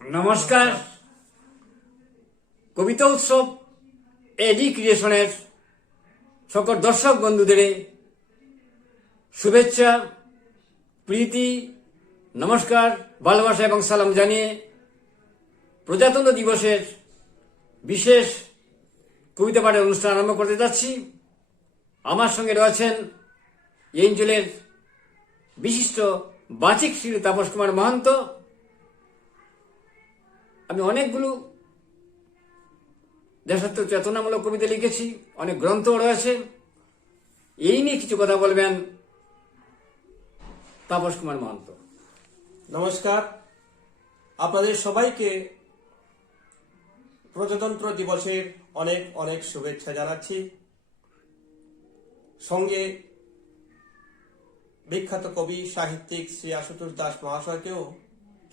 নমস্কার। কবিতা উৎসব এডি ক্রিয়েশনের সকল দর্শক বন্ধুদের শুভেচ্ছা, প্রীতি, নমস্কার, ভালোবাসা এবং সালাম জানিয়ে প্রজাতন্ত্র দিবসের বিশেষ কবিতা পাঠের অনুষ্ঠান আরম্ভ করতে যাচ্ছি। আমার সঙ্গে রয়েছেন এই অঞ্চলের বিশিষ্ট বাচিক শ্রী তাপস কুমার মহান্ত। আমি অনেকগুলো দেশাত্ম চেতনামূলক কবিতা লিখেছি, অনেক গ্রন্থ রয়েছে এই নিয়ে কিছু কথা বলবেন তাপস কুমার মহন্ত। নমস্কার। আপনাদের সবাইকে প্রজাতন্ত্র দিবসের অনেক অনেক শুভেচ্ছা জানাচ্ছি। সঙ্গে বিখ্যাত কবি, সাহিত্যিক শ্রী আশুতোষ দাস মহাশয়কেও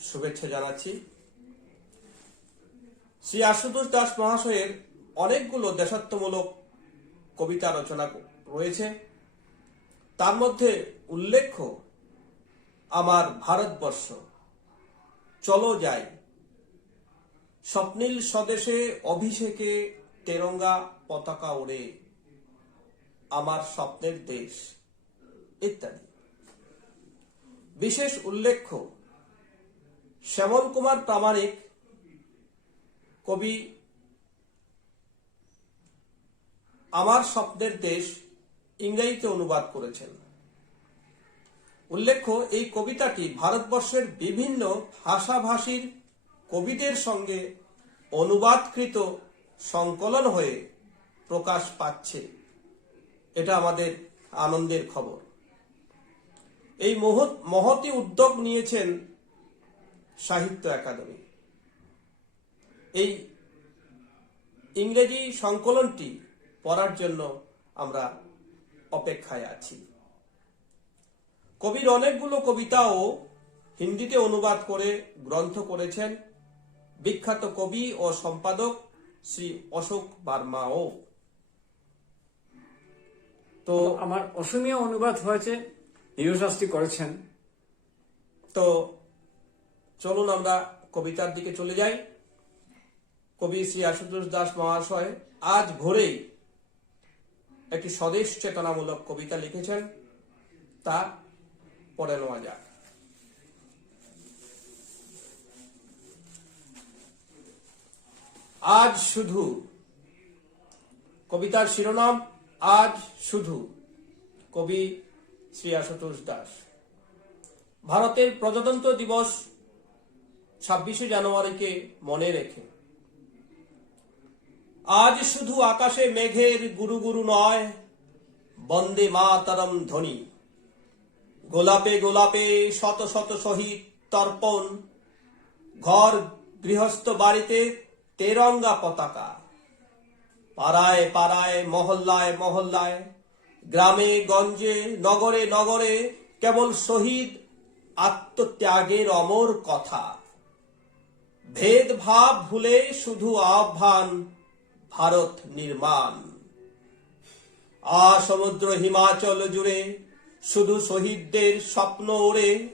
শুভেচ্ছা জানাচ্ছি। শ্রী আশুতোষ দাস মহাশয়ের অনেকগুলো দেশাত্মমূলক কবিতা রচনা রয়েছে। তার মধ্যে উল্লেখ্য, আমার ভারতবর্ষ, চলো যাই। স্বপ্নীল স্বদেশে অভিষেকে তেরঙ্গা পতাকা ওড়ে, আমার স্বপ্নের দেশ, ইত্যাদি। বিশেষ উল্লেখ্য, শ্যামল কুমার প্রামাণিক কবি, আমার স্বপ্নের দেশ ইংরেজিতে অনুবাদ করেছেন। উল্লেখ্য, এই কবিতাটি ভারতবর্ষের বিভিন্ন ভাষাভাষীর কবিদের সঙ্গে অনুবাদকৃত সংকলন হয়ে প্রকাশ পাচ্ছে। এটা আমাদের আনন্দের খবর। এই মহতি উদ্যোগ নিয়েছেন সাহিত্য একাডেমি। এই ইংরেজি সংকলনটি পড়ার জন্য আমরা অপেক্ষায় আছি। কবির অনেকগুলো কবিতাও হিন্দিতে অনুবাদ করে গ্রন্থ করেছেন। বিখ্যাত কবি ও সম্পাদক শ্রী অশোক বার্মাও। তো আমার অসমীয়া অনুবাদ হয়েছে নিরশাস্তি করেছেন। তো চলুন আমরা কবিতার দিকে চলে যাই। কবি শ্রী আশুতোষ দাস মহাশয় আজ ভোরেই একটি স্বদেশ চেতনামূলক কবিতা লিখেছেন। তা পড়ে নেওয়া যাক। আজ শুধু কবিতার শিরোনাম, আজ শুধু কবি শ্রী আশুতোষ দাস। ভারতের প্রজাতন্ত্র দিবস ছাব্বিশে জানুয়ারিকে মনে রেখে আজ শুধু আকাশে মেঘের গুরু গুরু নয়, বন্দে মাতারম ধ্বনি। গোলাপে গোলাপে শত শত শহীদ তর্পণ, ঘর গৃহস্থ বাড়িতে তেরঙ্গা পতাকা। পাড়ায় পাড়ায়, মহল্লায় মহল্লায়, গ্রামে গঞ্জে, নগরে নগরে কেবল শহীদ আত্মত্যাগের অমর কথা। ভেদভাব ভুলে শুধু আহ্বান ভারত নির্মাণ। আ সমুদ্র হিমাচল জুড়ে শুধু শহীদদের স্বপ্ন ওড়ে।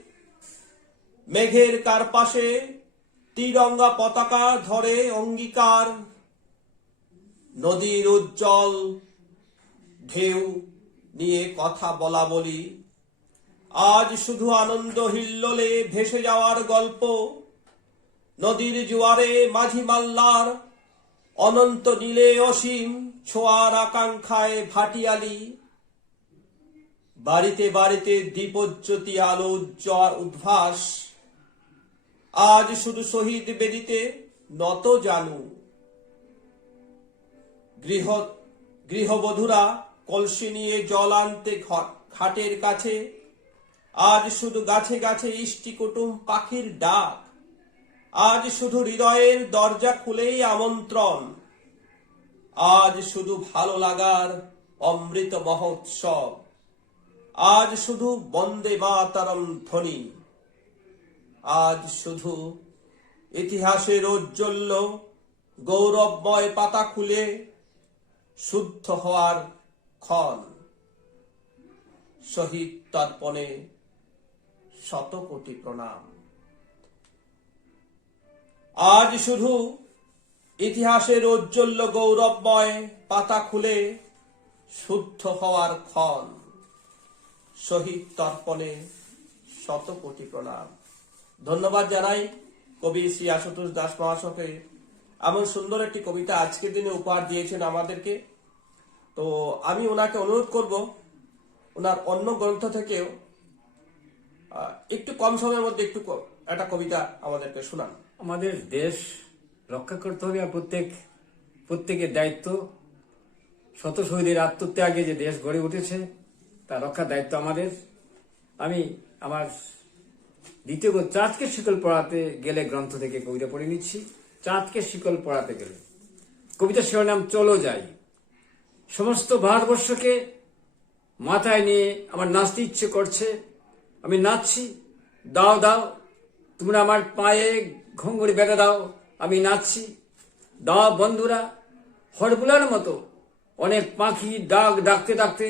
মেঘের কারপাশে তিরঙ্গা পতাকা ধরে অঙ্গীকার। নদীর উজ্জ্বল ঢেউ নিয়ে কথা বলা বলি। আজ শুধু আনন্দ হিল্লোলে ভেসে যাওয়ার গল্প। নদীর জোয়ারে মাঝি মাল্লার অনন্ত নীলে অসীম ছোঁয়ার আকাঙ্ক্ষায় ভাটিয়ালি। বাড়িতে বাড়িতে দীপজ্যোতি আলো উজ্জ্বল উদ্ভাস। আজ শুধু শহীদ বেদিতে নত জানু। গৃহ, গৃহবধূরা কলসি নিয়ে জল আনতে ঘাটের কাছে। আজ শুধু গাছে গাছে ইষ্টি কুটুম পাখির ডাক। আজ শুধু হৃদয়ের দরজা খুলেই আমন্ত্রণ। আজ শুধু ভালো লাগার অমৃত মহোৎসব। আজ শুধু বন্দে মাতারম ধ্বনি। আজ শুধু ইতিহাসের ঔজ্জ্বল্য, গৌরবময় পাতা খুলে শুদ্ধ হওয়ার ক্ষণ। শহীদ তর্পণে শত কোটি প্রণাম। আজ শুধু ইতিহাসের ঔজ্জ্বল্য গৌরবময় পাতা খুলে শুদ্ধ হওয়ার ক্ষণ, শহীদ তর্পণে শত কোটি প্রণাম। ধন্যবাদ জানাই কবি শ্রী আশুতোষ দাস মহাশয়কে। এমন সুন্দর একটি কবিতা আজকের দিনে উপহার দিয়েছেন আমাদেরকে। তো আমি ওনাকে অনুরোধ করব, ওনার অন্য গ্রন্থ থেকেও একটু কম সময়ের মধ্যে একটু একটা কবিতা আমাদেরকে শোনান। আমাদের দেশ রক্ষা করতে হবে আর প্রত্যেক, প্রত্যেকের দায়িত্ব। শত শহীদের আত্মত্যাগে যে দেশ গড়ে উঠেছে তা রক্ষার দায়িত্ব আমাদের। আমি আমার দ্বিতীয় চাঁদকে শিকল পড়াতে গেলে গ্রন্থ থেকে কবিতা পড়ে নিচ্ছি। চাঁদকে শিকল পড়াতে গেলে। কবিতার শিরোনাম, চলো যাই। সমস্ত ভারতবর্ষকে মাথায় নিয়ে আমার নাচতে ইচ্ছে করছে। আমি নাচছি, দাও দাও, তোমরা আমার পায়ে ঘঙ্গড়ি বেঁধে দাও। আমি নাচছি। দাও বন্ধুরা, হরবুলার মতো অনেক পাখি ডাক ডাকতে ডাকতে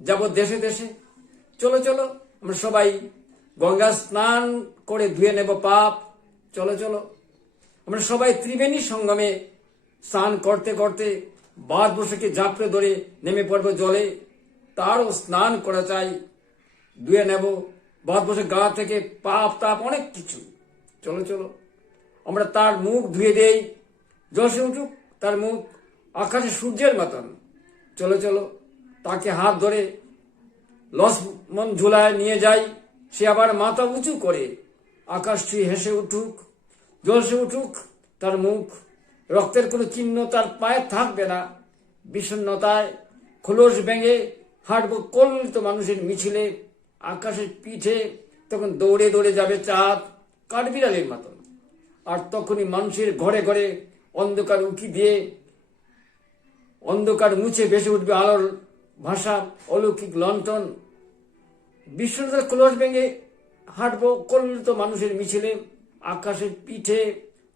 যাব দেশে দেশে। চলো চলো, আমরা সবাই গঙ্গা স্নান করে ধুয়ে নেব পাপ। চলো চলো, আমরা সবাই ত্রিবেণী সঙ্গমে স্নান করতে করতে বাদ বসেকে ঝাঁপড়ে ধরে নেমে পড়ব জলে। তারও স্নান করা চাই, ধুয়ে নেব। বাদ বসে গা থেকে পাপ, তাপ অনেক কিছু। চলো চলো। আমরা তার মুখ ধুয়ে দেই জসে উঠুক, তার মুখ আকাশে সূর্যের মতন। চলো চলো, তাকে হাত ধরে লসমন ঝুলায় নিয়ে যাই। সে আবার মাথা উঁচু করে আকাশ ছুঁয়ে হেসে উঠুক জলসে উঠুক, তার মুখ, রক্তের কোনো চিহ্ন তার পায়ে থাকবে না। বিষণ্ণতায় খোলস ভেঙে হাঁটবো কলিত মানুষের মিছিলে, আকাশের পিঠে তখন দৌড়ে দৌড়ে যাবে চাঁদ কাঠবিড়ালের মতন। আর তখনই মানুষের ঘরে ঘরে অন্ধকার উকি দিয়ে অন্ধকার মুছে ভেসে উঠবে আলোর ভাষা, অলৌকিক লন্ঠন বিশ্বনাথের ক্লোজ ভেঙে হাঁটবো কল্লিত মানুষের মিছিলে, আকাশের পিঠে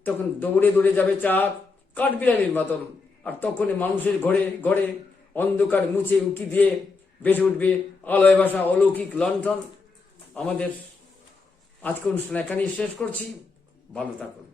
তখন দৌড়ে দৌড়ে যাবে চাঁদ, কাঠবিড়ালির মতন। আর তখনই মানুষের ঘরে ঘরে অন্ধকার মুছে উকি দিয়ে বেসে উঠবে আলোয় ভাষা অলৌকিক লন্ঠন আমাদের আজকে অনুষ্ঠান এখানেই শেষ করছি। ভালো থাকুন।